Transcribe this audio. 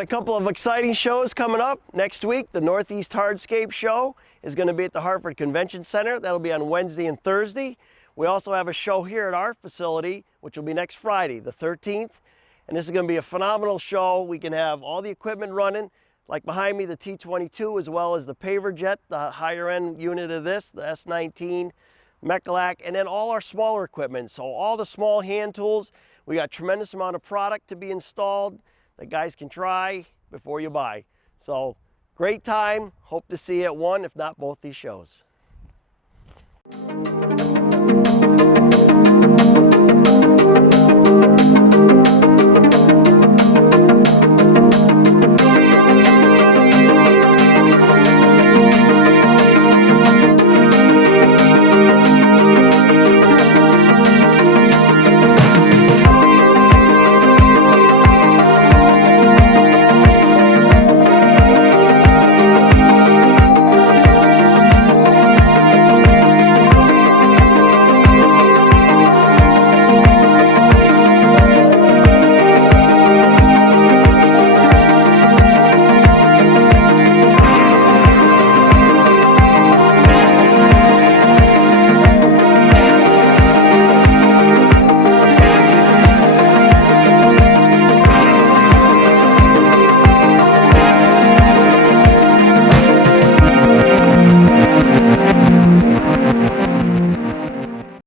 got a couple of exciting shows coming up next week. The Northeast Hardscape Show is going to be at the Hartford Convention Center. That'll be on Wednesday and Thursday. We also have a show here at our facility, which will be next Friday, the 13th. And this is going to be a phenomenal show. We can have all the equipment running, like behind me, the T-22, as well as the Paver jet, the higher end unit of this, the S-19, Mechalak, and then all our smaller equipment. So all the small hand tools, we got a tremendous amount of product to be installed that guys can try before you buy. So great time. Hope to see you at one, if not both these shows.